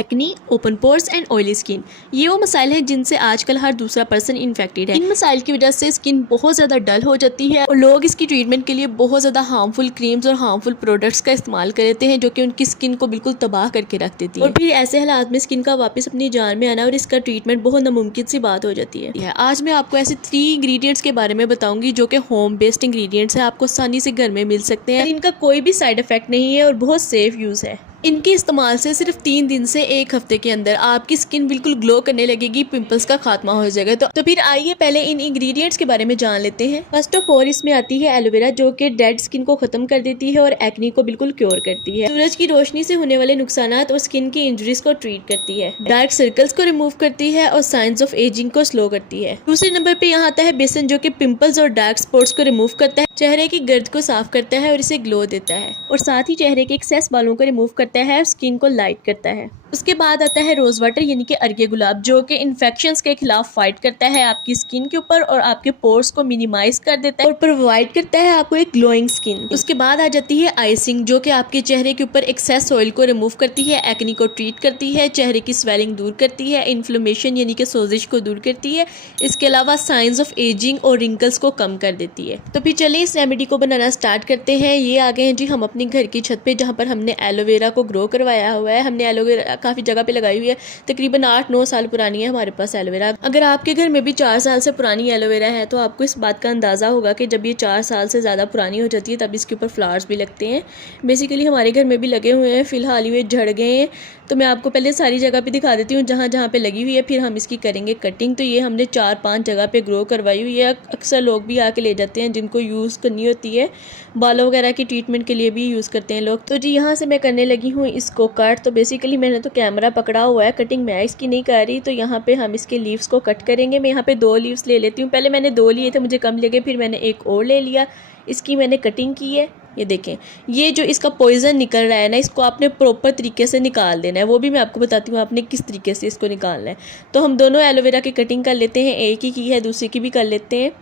Acne, open pores and oily skin, ये वो मसाइल हैं जिनसे आजकल हर दूसरा पर्सन इन्फेक्टेड है। इन मसाइल की वजह से स्किन बहुत ज़्यादा डल हो जाती है और लोग इसकी ट्रीटमेंट के लिए बहुत ज़्यादा हार्मफुल क्रीम्स और हार्मफुल प्रोडक्ट्स का इस्तेमाल कर लेते हैं जो कि उनकी स्किन को बिल्कुल तबाह करके रख देती है। और फिर ऐसे हालात में स्किन का वापस अपनी जान में आना और इसका ट्रीटमेंट बहुत नामुमकिन सी बात हो जाती है। आज मैं आपको ऐसे 3 इंग्रेडिएंट्स के बारे में बताऊंगी जो कि होम बेस्ड इंग्रेडिएंट्स हैं, आपको आसानी से घर में मिल सकते हैं। इनका कोई भी साइड इफेक्ट नहीं है और बहुत सेफ यूज़ है। इनके इस्तेमाल से सिर्फ 3 दिन से 1 हफ्ते के अंदर आपकी स्किन बिल्कुल ग्लो करने लगेगी, पिंपल्स का खात्मा हो जाएगा। तो फिर आइए पहले इन इंग्रेडिएंट्स के बारे में जान लेते हैं। फर्स्ट ऑफ ऑल इसमें आती है एलोवेरा जो कि डेड स्किन को खत्म कर देती है और एक्नी को बिल्कुल क्योर करती है। सूरज की रोशनी से होने वाले नुकसानात और स्किन की इंजरीज को ट्रीट करती है, डार्क सर्कल्स को रिमूव करती है और साइंस ऑफ एजिंग को स्लो करती है। दूसरे नंबर पे यहाँ आता है बेसन जो कि पिंपल्स और डार्क स्पॉट्स को रिमूव करता है, चेहरे की गर्द को साफ करता है और इसे ग्लो देता है और साथ ही चेहरे के एक्सेस बालों को रिमूव करता है, स्किन को लाइट करता है। उसके बाद आता है रोज वाटर यानी कि अर्के गुलाब जो कि इन्फेक्शंस के खिलाफ फाइट करता है आपकी स्किन के ऊपर और आपके पोर्स को मिनिमाइज कर देता है और प्रोवाइड करता है आपको एक ग्लोइंग स्किन। उसके बाद आ जाती है आइसिंग जो कि आपके चेहरे के ऊपर एक्सेस ऑयल को रिमूव करती है, एक्नी को ट्रीट करती है, चेहरे की स्वेलिंग दूर करती है, इन्फ्लेमेशन यानी कि सोजिश को दूर करती है। इसके अलावा साइंस ऑफ एजिंग और रिंकल्स को कम कर देती है। तो फिर चलिए इस रेमेडी को बनाना स्टार्ट करते हैं। ये आ गए हैं जी हम अपने घर की छत पे जहाँ पर हमने एलोवेरा को ग्रो करवाया हुआ है। हमने एलोवेरा काफ़ी जगह पे लगाई हुई है, तकरीबन 8-9 साल पुरानी है हमारे पास एलोवेरा। अगर आपके घर में भी 4 साल से पुरानी एलोवेरा है तो आपको इस बात का अंदाज़ा होगा कि जब ये 4 साल से ज़्यादा पुरानी हो जाती है तब इसके ऊपर फ्लावर्स भी लगते हैं। बेसिकली हमारे घर में भी लगे हुए हैं, फिलहाल ये झड़ गए हैं। तो मैं आपको पहले सारी जगह पे दिखा देती हूँ जहाँ जहाँ पे लगी हुई है, फिर हम इसकी करेंगे कटिंग। तो ये हमने 4-5 जगह पे ग्रो करवाई हुई है। अक्सर लोग भी आके ले जाते हैं जिनको यूज़ करनी होती है, बालों वगैरह की ट्रीटमेंट के लिए भी यूज़ करते हैं लोग। तो जी यहाँ से मैं करने लगी हूँ इसको कट। तो बेसिकली मैंने तो कैमरा पकड़ा हुआ है, कटिंग मैं इसकी नहीं कर रही। तो यहाँ पे हम इसके लीव्स को कट करेंगे। मैं यहाँ पे 2 लीव्स ले लेती हूँ। पहले मैंने 2 लिए थे, मुझे कम लगे, फिर मैंने एक और ले लिया। इसकी मैंने कटिंग की है। ये देखें, ये जो इसका पॉइजन निकल रहा है ना, इसको आपने प्रॉपर तरीके से निकाल देना है। वो भी मैं आपको बताती हूँ आपने किस तरीके से इसको निकालना है। तो हम दोनों एलोवेरा की कटिंग कर लेते हैं, एक ही की है, दूसरी की भी कर लेते हैं।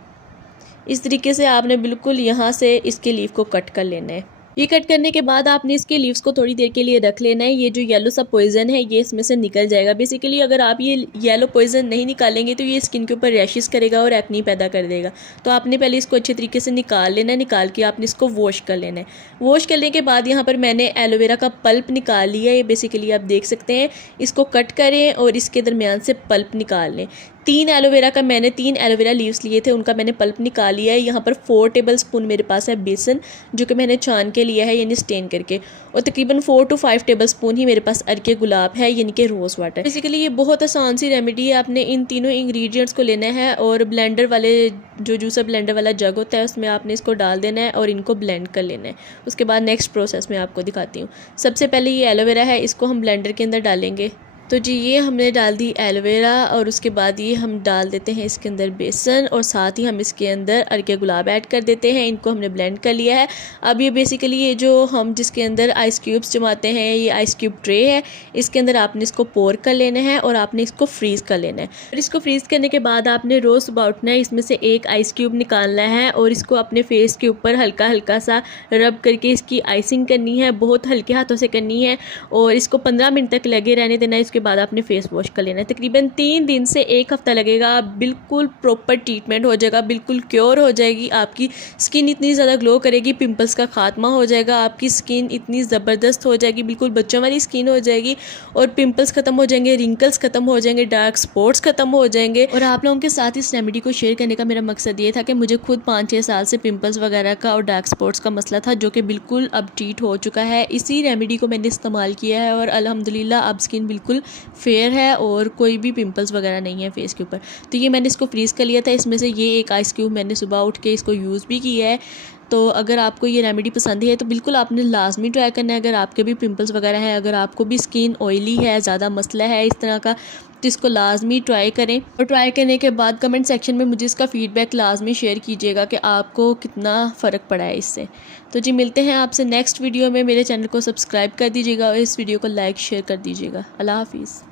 इस तरीके से आपने बिल्कुल यहाँ से इसके लीफ को कट कर लेना है। ये कट करने के बाद आपने इसके लीव्स को थोड़ी देर के लिए रख लेना है। ये जो येलो सा पॉइजन है ये इसमें से निकल जाएगा। बेसिकली अगर आप ये येलो पॉइजन नहीं निकालेंगे तो ये स्किन के ऊपर रैशेस करेगा और एक्नी पैदा कर देगा। तो आपने पहले इसको अच्छे तरीके से निकाल लेना है। निकाल के आपने इसको वॉश कर लेना है। वॉश करने के बाद यहाँ पर मैंने एलोवेरा का पल्प निकाल लिया। ये बेसिकली आप देख सकते हैं। इसको कट करें और इसके दरमियान से पल्प निकाल लें। 3 एलोवेरा लीव्स लिए थे, उनका मैंने पल्प निकाल लिया है। यहाँ पर 4 टेबल स्पून मेरे पास है बेसन जो कि मैंने छान के लिया है यानी स्टेन करके, और तकरीबन 4 to 5 टेबल स्पून ही मेरे पास अर्के गुलाब है यानी कि रोज़ वाटर। बेसिकली ये बहुत आसान सी रेमेडी है। आपने इन तीनों इंग्रेडिएंट्स को लेना है और ब्लेंडर वाले जो जूसर ब्लेंडर वाला जग होता है उसमें आपने इसको डाल देना है और इनको ब्लेंड कर लेना है। उसके बाद नेक्स्ट प्रोसेस मैं आपको दिखाती हूँ। सबसे पहले ये एलोवेरा है, इसको हम ब्लेंडर के अंदर डालेंगे। तो जी ये हमने डाल दी एलोवेरा और उसके बाद ये हम डाल देते हैं इसके अंदर बेसन और साथ ही हम इसके अंदर अर्के गुलाब ऐड कर देते हैं। इनको हमने ब्लेंड कर लिया है। अब ये बेसिकली ये जो हम जिसके अंदर आइस क्यूब्स जमाते हैं, ये आइस क्यूब ट्रे है, इसके अंदर आपने इसको पोर कर लेना है और आपने इसको फ्रीज़ कर लेना है। और इसको फ्रीज़ करने के बाद आपने रोज़ सुबह उठना है, इसमें से एक आइस क्यूब निकालना है और इसको अपने फेस के ऊपर हल्का हल्का सा रब करके इसकी आइसिंग करनी है। बहुत हल्के हाथों से करनी है और इसको 15 मिनट तक लगे रहने देना है। बाद आपने फेस वॉश कर लेना है। तकरीबन 3 दिन से 1 हफ्ता लगेगा, बिल्कुल प्रॉपर ट्रीटमेंट हो जाएगा, बिल्कुल क्योर हो जाएगी। आपकी स्किन इतनी ज़्यादा ग्लो करेगी, पिंपल्स का खात्मा हो जाएगा, आपकी स्किन इतनी ज़बरदस्त हो जाएगी, बिल्कुल बच्चों वाली स्किन हो जाएगी और पिंपल्स ख़त्म हो जाएंगे, रिंकल्स ख़त्म हो जाएंगे, डार्क स्पॉट्स ख़त्म हो जाएंगे। और आप लोगों के साथ इस रेमेडी को शेयर करने का मेरा मकसद ये था कि मुझे खुद 5-6 साल से पिंपल्स वगैरह का और डार्क स्पॉट्स का मसला था जो कि बिल्कुल अब ट्रीट हो चुका है। इसी रेमेडी को मैंने इस्तेमाल किया है और अल्हम्दुलिल्लाह अब स्किन बिल्कुल फेयर है और कोई भी पिंपल्स वगैरह नहीं है फेस के ऊपर। तो ये मैंने इसको फ्रीज़ कर लिया था। इसमें से ये एक आइस क्यूब मैंने सुबह उठ के इसको यूज़ भी किया है। तो अगर आपको ये रेमेडी पसंद है तो बिल्कुल आपने लाजमी ट्राई करना है। अगर आपके भी पिंपल्स वगैरह हैं, अगर आपको भी स्किन ऑयली है, ज़्यादा मसला है इस तरह का, तो इसको लाजमी ट्राई करें। और ट्राई करने के बाद कमेंट सेक्शन में मुझे इसका फ़ीडबैक लाजमी शेयर कीजिएगा कि आपको कितना फ़र्क पड़ा है इससे। तो जी मिलते हैं आपसे नेक्स्ट वीडियो में। मेरे चैनल को सब्सक्राइब कर दीजिएगा और इस वीडियो को लाइक शेयर कर दीजिएगा। अल्लाह हाफिज़।